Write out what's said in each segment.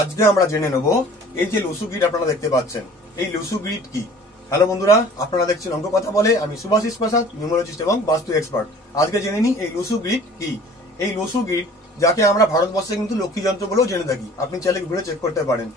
আজকে আমরা জেনে নেব এই যে লুসু গ্রিড আপনারা দেখতে পাচ্ছেন, এই লুসু গ্রিড কি। হ্যালো বন্ধুরা, আপনারা দেখছেন অঙ্ক কথা বলে। আমি সুভাষিস প্রসাদ, নিউমোলজিস্ট এবং বাস্তু এক্সপার্ট। আজকে জেনে নিই এই লুসু গ্রিড কি। এই লুসু গ্রিড, যাকে আমরা ভারতবর্ষে কিন্তু লক্ষ্মী যন্ত্র বলেও জেনে থাকি, আপনি চাইলে ঘুরে চেক করতে পারেন।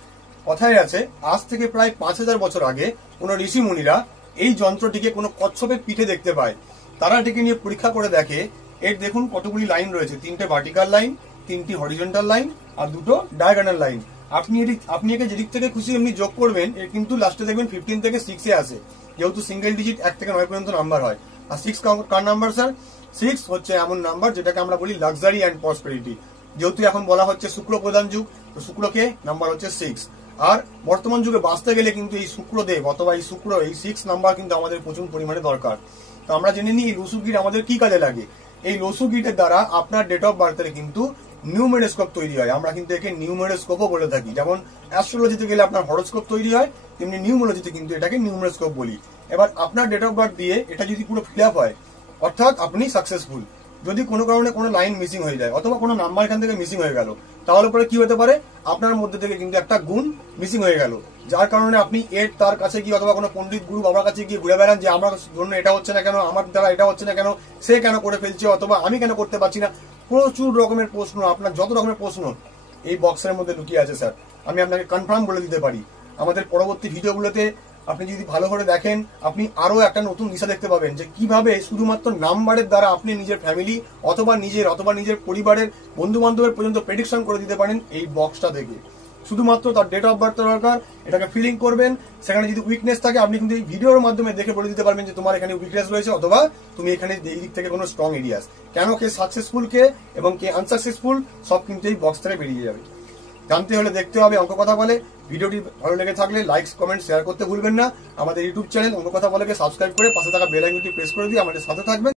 কথায় আছে, আজ থেকে প্রায় 5000 বছর আগে কোন ঋষি মুনিরা এই যন্ত্রটিকে কোনো কচ্ছপের পিঠে দেখতে পায়। তারা এটিকে নিয়ে পরীক্ষা করে দেখে, এর দেখুন কতগুলি লাইন রয়েছে, 3টে ভার্টিক্যাল লাইন, 3টি হরিজন্টাল লাইন আর 2টো ডায়াগোনাল লাইন। আপনি একে যেদিক থেকে খুশি এমনি যোগ করবেন, এর কিন্তু লাস্টে দেখবেন 15 থেকে 6 আসে, যেহেতু সিঙ্গেল ডিজিট 1 থেকে 9 পর্যন্ত নাম্বার হয়। আর 6 কার নাম্বার স্যার? 6 হচ্ছে এমন নাম্বার যেটাকে আমরা বলি লাক্সারি অ্যান্ড প্রসপেরিটি। যেহেতু এখন বলা হচ্ছে শুক্র প্রধান যুগ, তো শুক্রকে নাম্বার হচ্ছে 6। আর বর্তমান যুগে বাঁচতে গেলে কিন্তু এই শুক্রদেব অথবা এই 6 নাম্বার কিন্তু আমাদের প্রচুর পরিমাণে দরকার। তো আমরা জেনে নিই এই লুসু গ্রিড আমাদের কি কাজে লাগে। এই লুসু গ্রিডের দ্বারা আপনার ডেট অফ বার্থের কিন্তু নিউমেরোস্কোপ তৈরি হয়। আমরা কিন্তু একে নিউমেরোস্কোপও বলে থাকি। যেমন অ্যাস্ট্রোলজিতে গেলে আপনার হরোস্কোপ তৈরি হয়, তেমনি নিউমোলজিতে কিন্তু এটাকে নিউমেরোস্কোপ বলি। এবার আপনার ডেট অফ বার্থ দিয়ে এটা যদি পুরো ফিল আপ হয়, অর্থাৎ আপনি সাকসেসফুল। যদি কোনো কারণে কোনো লাইন মিসিং হয়ে যায় অথবা কোনো নাম্বার এখান থেকে মিসিং হয়ে গেল, তাহলে পরে কি হতে পারে, আপনার মধ্যে থেকে কিন্তু একটা গুণ মিসিং হয়ে গেল, যার কারণে আপনি তার কাছে গিয়ে অথবা কোনো পণ্ডিত গুরু বাবার কাছে গিয়ে ঘুরে বেড়ান যে আমার জন্য এটা হচ্ছে না কেন, আমার দ্বারা এটা হচ্ছে না কেন, সে কেন করে ফেলছে অথবা আমি কেন করতে পারছি না। প্রচুর রকমের প্রশ্ন, আপনার যত রকমের প্রশ্ন এই বক্সের মধ্যে লুকিয়ে আছে স্যার, আমি আপনাকে কনফার্ম বলে দিতে পারি। আমাদের পরবর্তী ভিডিওগুলোতে আপনি যদি ভালো করে দেখেন, আপনি আরো একটা নতুন দিশা দেখতে পাবেন যে কিভাবে শুধুমাত্র নাম্বারের দ্বারা আপনি নিজের ফ্যামিলি অথবা নিজের পরিবারের বন্ধু বান্ধবের পর্যন্ত প্রেডিকশন করে দিতে পারেন এই বক্সটা থেকে। শুধুমাত্র তার ডেট অফ বার্থ দরকার, এটাকে ফিলিং করবেন। সেখানে যদি উইকনেস থাকে আপনি কিন্তু এই ভিডিওর মাধ্যমে দেখে বলে দিতে পারবেন যে তোমার এখানে উইকনেস রয়েছে অথবা তুমি এখানে এই দিক থেকে কোনো স্ট্রং এরিয়াস। কেন কে সাকসেসফুল কে এবং কে আনসাকসেসফুল সব কিন্তু এই বক্স থেকে বেরিয়ে যাবে। জানতে হলে দেখতে হবে অঙ্ক কথা বলে। ভিডিওটি ভালো লেগে থাকলে লাইক, কমেন্ট, শেয়ার করতে ভুলবেন না। আমাদের ইউটিউব চ্যানেল অঙ্ক কথা বলেকে সাবস্ক্রাইব করে পাশে থাকা বেল আইকনটি প্রেস করে দিয়ে আমাদের সাথে থাকবেন।